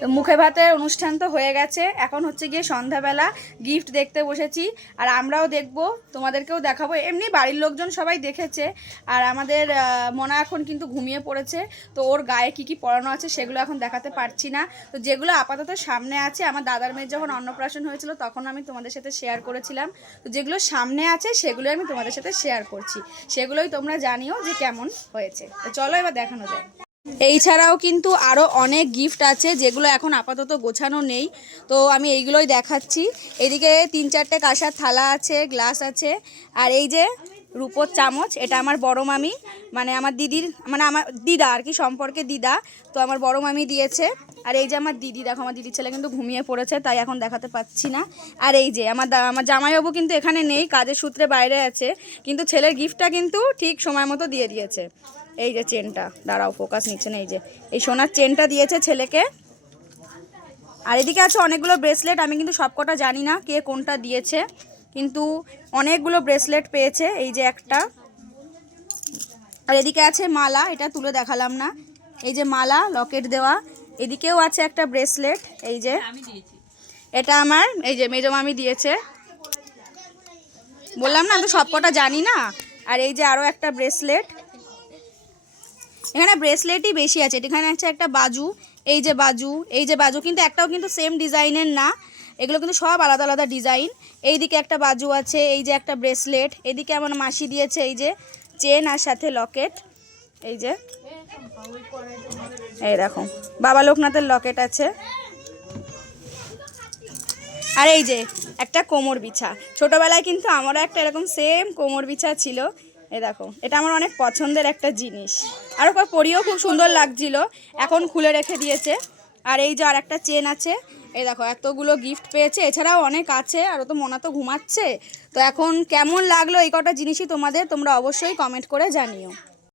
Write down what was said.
তো মুখে ভাতের অনুষ্ঠান তো হয়ে গেছে, এখন হচ্ছে গিয়ে সন্ধ্যাবেলা গিফট দেখতে বসেছি। আর আমরাও দেখব, তোমাদেরকেও দেখাবো। এমনি বাড়ির লোকজন সবাই দেখেছে, আর আমাদের মনা এখন কিন্তু ঘুমিয়ে পড়েছে। তো ওর গায়ে কি কি পরানো আছে সেগুলো এখন দেখাতে পারছি না। তো যেগুলো আপাতত সামনে আছে, আমার দাদার মেয়ের যখন অন্নপ্রাশন হয়েছিল তখন আমি তোমাদের সাথে শেয়ার করেছিলাম। তো যেগুলো সামনে আছে সেগুলোই আমি তোমাদের সাথে শেয়ার করছি, সেগুলোই তোমরা জানিও যে কেমন হয়েছে। তো চলো এবার দেখানো যায়। এই ছাড়াও কিন্তু আরও অনেক গিফট আছে যেগুলো এখন আপাতত গোছানো নেই, তো আমি এইগুলোই দেখাচ্ছি। এদিকে 3-4টে কাঁসার থালা আছে, গ্লাস আছে। আর এই যে রূপোর চামচ, এটা আমার বড় মামি, মানে আমার দিদির, মানে আমার দিদা আর কি, সম্পর্কে দিদা। তো আমার বড় মামি দিয়েছে। আর এই যে আমার দিদি, দেখো আমার দিদির ছেলে কিন্তু ঘুমিয়ে পড়েছে, তাই এখন দেখাতে পাচ্ছি না। আর এই যে আমার জামাইবাবু কিন্তু এখানে নেই, কাজের সূত্রে বাইরে আছে, কিন্তু ছেলের গিফটটা কিন্তু ঠিক সময় মতো দিয়ে দিয়েছে। এই যে চেনটা, দাঁড়াও ফোকাস নিচ্ছে না, এই যে এই সোনার চেনটা দিয়েছে ছেলেকে। আর এদিকে আছে অনেকগুলো ব্রেসলেট, আমি কিন্তু সবকটা জানি না কে কোনটা দিয়েছে, কিন্তু অনেকগুলো ব্রেসলেট পেয়েছে। এই যে একটা, আর এদিকে আছে মালা, এটা তুলে দেখালাম না। এই যে মালা, লকেট দেওয়া। এদিকেও আছে একটা ব্রেসলেট, এই যে এটা আমার এই যে মেজো মামি দিয়েছে, বললাম না আমি তো সবকটা জানি না। আর এই যে আরও একটা ব্রেসলেট, এখানে ব্রেসলেটই বেশি আছে। এখানে আছে একটা বাজু, এই যে বাজু, এই যে বাজু, কিন্তু একটাও কিন্তু সেম ডিজাইনের না, এগুলো কিন্তু সব আলাদা আলাদা ডিজাইন। এইদিকে একটা বাজু আছে, এই যে একটা ব্রেসলেট। এদিকে আমার মাসি দিয়েছে এই যে চেন আর সাথে লকেট, এই যে এই দেখো বাবা লোকনাথের লকেট আছে। আর এই যে একটা কোমর বিছা, ছোটোবেলায় কিন্তু আমারও একটা এরকম সেম কোমর বিছা ছিল। এই দেখো, এটা আমার অনেক পছন্দের একটা জিনিস, আর ওকে পরিয়েও খুব সুন্দর লাগছিল, এখন খুলে রেখে দিয়েছে। আর এই যে আর একটা চেন আছে। এই দেখো এতগুলো গিফট পেয়েছে, এছাড়াও অনেক আছে। আর ও তো মনা তো ঘুমাচ্ছে। তো এখন কেমন লাগলো এই কটা জিনিসই তোমাদের, তোমরা অবশ্যই কমেন্ট করে জানিও।